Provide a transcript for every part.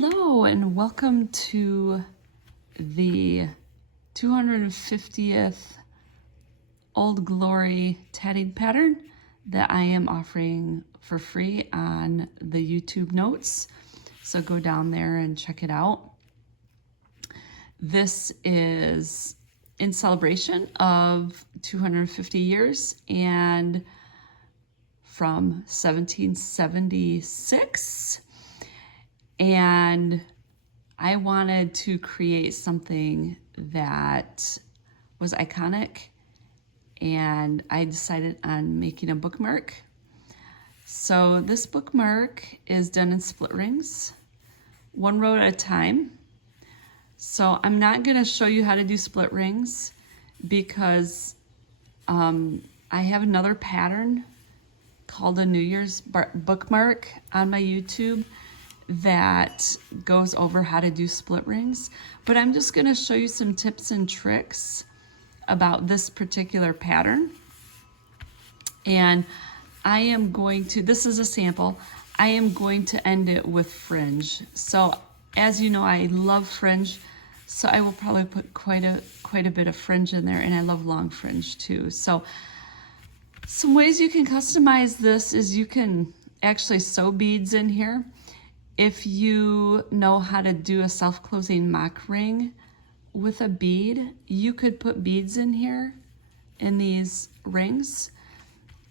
Hello and welcome to the 250th Old Glory tatting pattern that I am offering for free on the YouTube notes. So go down there and check it out. This is in celebration of 250 years and from 1776. And I wanted to create something that was iconic, and I decided on making a bookmark. So this bookmark is done in split rings, one row at a time. So I'm not going to show you how to do split rings because I have another pattern called a New Year's bookmark on my YouTube that goes over how to do split rings, but I'm just going to show you some tips and tricks about this particular pattern. And I am going to, this is a sample, I am going to end it with fringe. So as you know, I love fringe, so I will probably put quite a bit of fringe in there, and I love long fringe too. So some ways you can customize this is you can actually sew beads in here. If you know how to do a self-closing mock ring with a bead, you could put beads in here in these rings.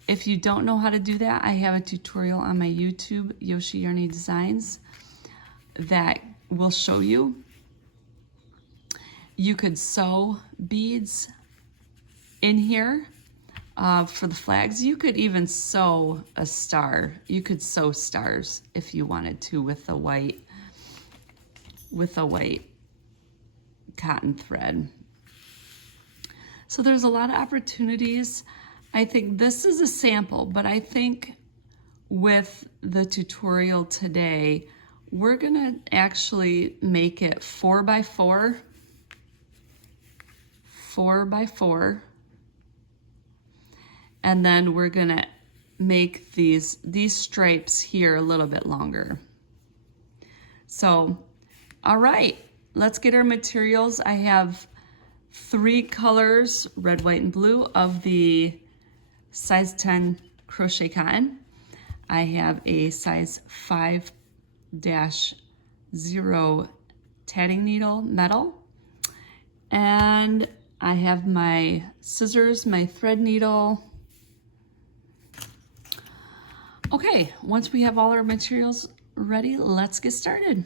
If you don't know how to do that, I have a tutorial on my YouTube, Yoshi Yarny Designs, that will show you. You could sew beads in here for the flags. You could even sew a star. You could sew stars if you wanted to with a white cotton thread. So there's a lot of opportunities. I think this is a sample, but I think with the tutorial today, we're gonna actually make it 4x4, 4x4. And then we're gonna make these stripes here a little bit longer. So, all right, let's get our materials. I have 3 colors, red, white, and blue, of the size 10 crochet cotton. I have a size 5-0 tatting needle metal. And I have my scissors, my thread needle. Okay, once we have all our materials ready, let's get started.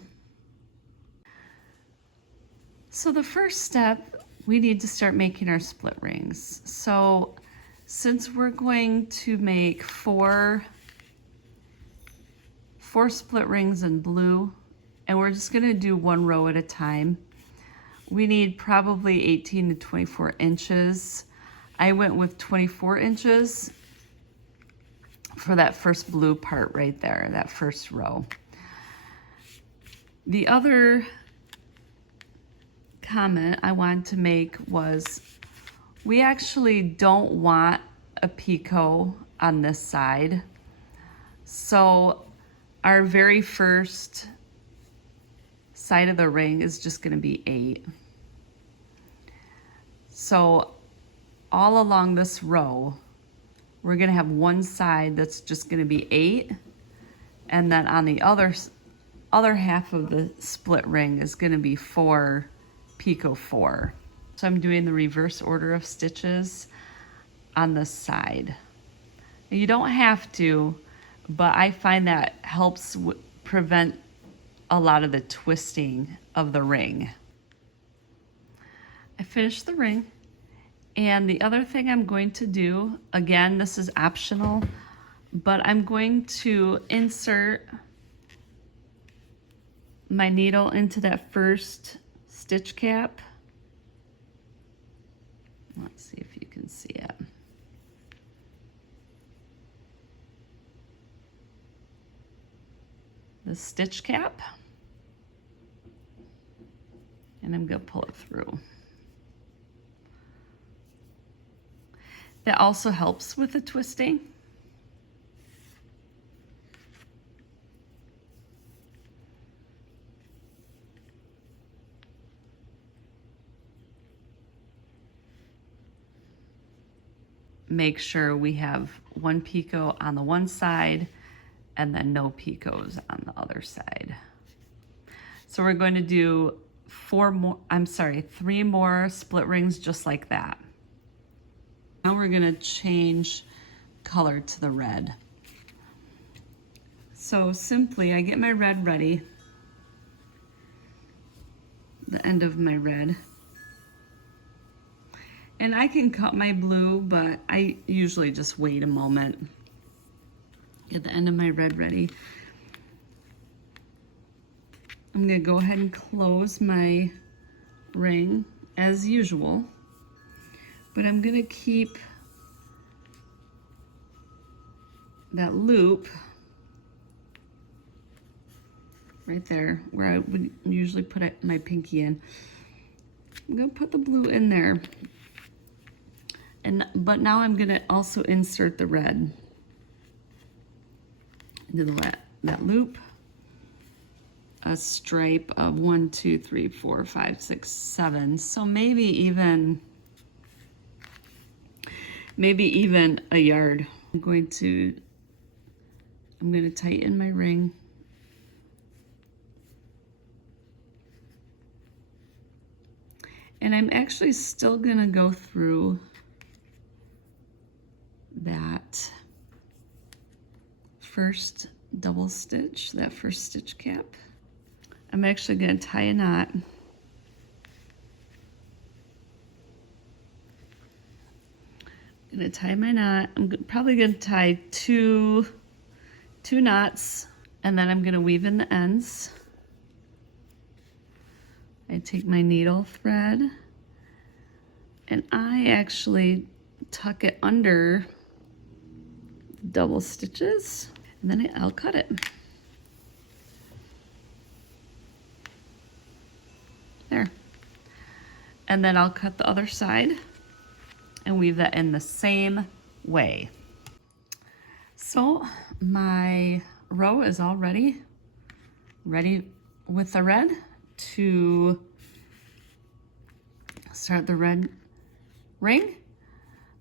So the first step, we need to start making our split rings. So since we're going to make four split rings in blue, and we're just gonna do one row at a time, we need probably 18 to 24 inches. I went with 24 inches for that first blue part right there, that first row. The other comment I wanted to make was we actually don't want a picot on this side. So our very first side of the ring is just gonna be 8. So all along this row, we're gonna have one side that's just gonna be 8, and then on the other half of the split ring is gonna be 4 picot 4. So I'm doing the reverse order of stitches on this side. Now, you don't have to, but I find that helps prevent a lot of the twisting of the ring. I finished the ring. And the other thing I'm going to do, again, this is optional, but I'm going to insert my needle into that first stitch cap. Let's see if you can see it. The stitch cap. And I'm gonna pull it through. That also helps with the twisting. make sure we have one picot on the one side and then no picots on the other side. So we're going to do 3 more split rings just like that. Now we're gonna change color to the red. So simply, I get my red ready, the end of my red. And I can cut my blue, but I usually just wait a moment. Get the end of my red ready. I'm gonna go ahead and close my ring as usual, but I'm gonna keep that loop right there where I would usually put my pinky in. I'm gonna put the blue in there. But now I'm gonna also insert the red into that loop. A stripe of 1, 2, 3, 4, 5, 6, 7. So maybe even a yard. I'm gonna tighten my ring. And I'm actually still gonna go through that first double stitch, that first stitch cap. I'm actually gonna tie a knot. I'm gonna tie my knot. I'm probably gonna tie two knots, and then I'm gonna weave in the ends. I take my needle thread, and I actually tuck it under double stitches, and then I'll cut it. There. And then I'll cut the other side and weave that in the same way. So my row is all ready with the red to start the red ring.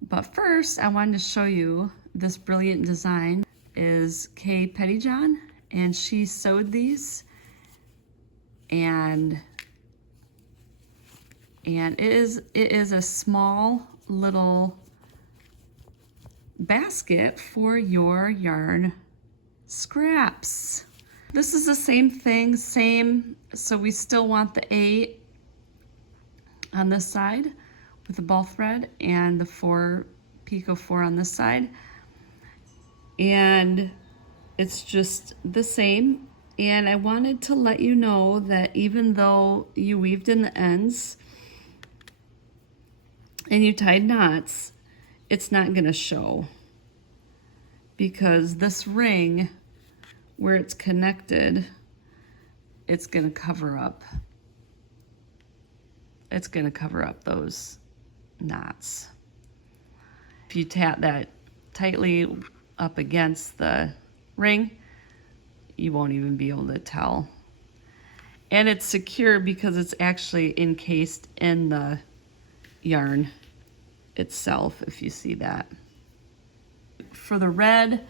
But first, I wanted to show you this brilliant design. Is Kay Pettyjohn, and she sewed these, and it is a small little basket for your yarn scraps. This is the same thing, so we still want the 8 on this side with the ball thread and the 4 picot 4 on this side. And it's just the same. And I wanted to let you know that even though you weaved in the ends and you tied knots, it's not gonna show, because this ring, where it's connected, it's gonna cover up those knots. If you tap that tightly up against the ring, you won't even be able to tell. And it's secure because it's actually encased in the yarn itself, if you see that. For the red,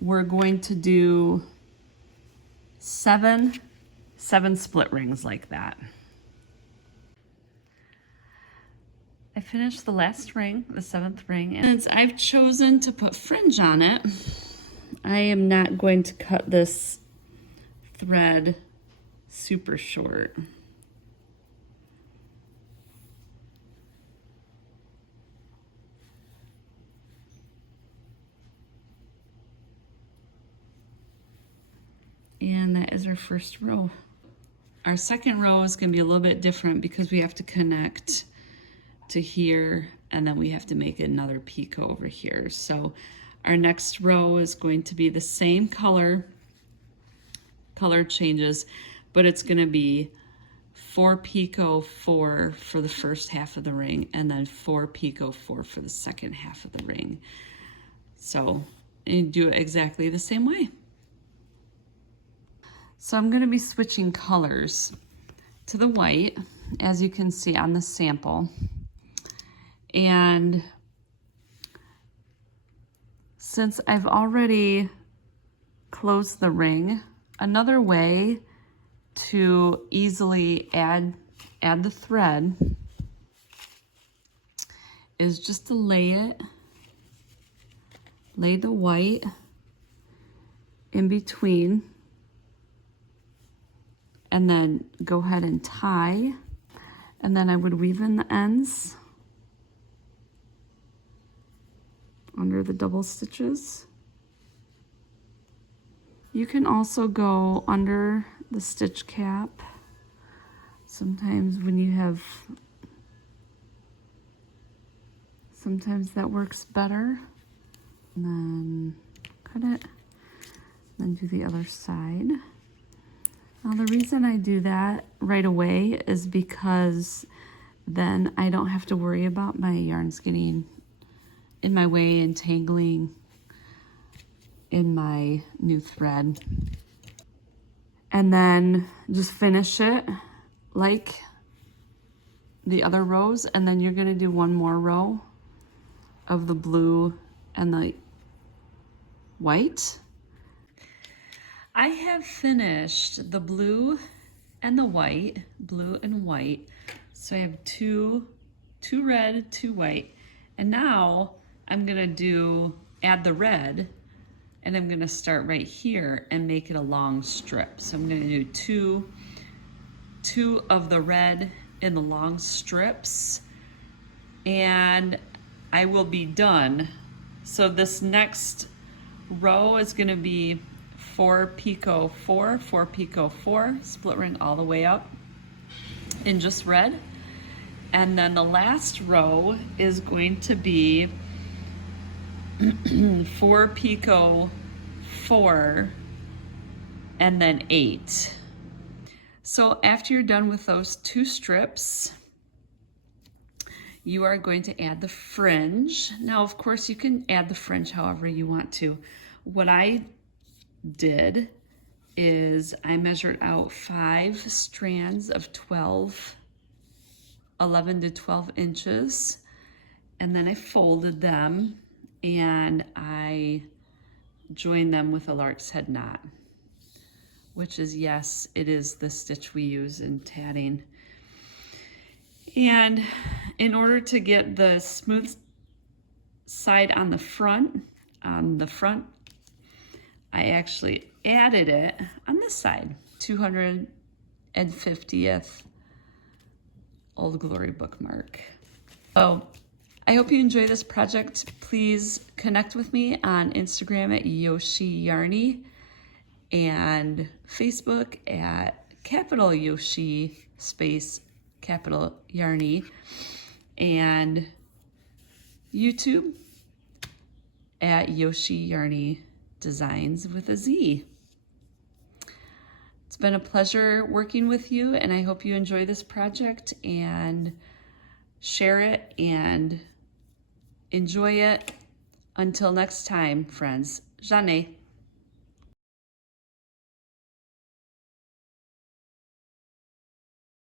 we're going to do 7 split rings like that. I finished the last ring, the 7th ring, and since I've chosen to put fringe on it, I am not going to cut this thread super short. And that is our first row. Our second row is going to be a little bit different because we have to connect to here, and then we have to make another picot over here. So our next row is going to be the same color changes, but it's going to be 4 picot 4 for the first half of the ring, and then 4 picot 4 for the second half of the ring. So you do it exactly the same way. So I'm going to be switching colors to the white, as you can see on the sample. And Since I've already closed the ring, another way to easily add the thread is just to lay the white in between, and then go ahead and tie, and then I would weave in the ends under the double stitches. You can also go under the stitch cap. Sometimes that works better. And then cut it, then do the other side. Now the reason I do that right away is because then I don't have to worry about my yarns getting in my way and tangling in my new thread. And then just finish it like the other rows, and then you're gonna do one more row of the blue and the white. I have finished the blue and the white, blue and white. So I have two red, two white. And now I'm gonna add the red, and I'm gonna start right here and make it a long strip. So I'm gonna do two of the red in the long strips, and I will be done. So this next row is gonna be 4 picot 4, 4 picot 4, split ring all the way up in just red. And then the last row is going to be 4 picot 4 and then 8. So after you're done with those 2 strips, you are going to add the fringe. Now, of course, you can add the fringe however you want to. What I did is I measured out 5 strands of 11 to 12 inches, and then I folded them and I joined them with a lark's head knot, which is, yes, it is the stitch we use in tatting. And in order to get the smooth side on the front, I actually added it on this side, 250th Old Glory Bookmark. So I hope you enjoy this project. Please connect with me on Instagram at Yoshi Yarny and Facebook at capital Yoshi space capital Yarny, and YouTube at Yoshi Yarny Designs with a Z. It's been a pleasure working with you, and I hope you enjoy this project and share it and enjoy it. Until next time, friends. Jeanne.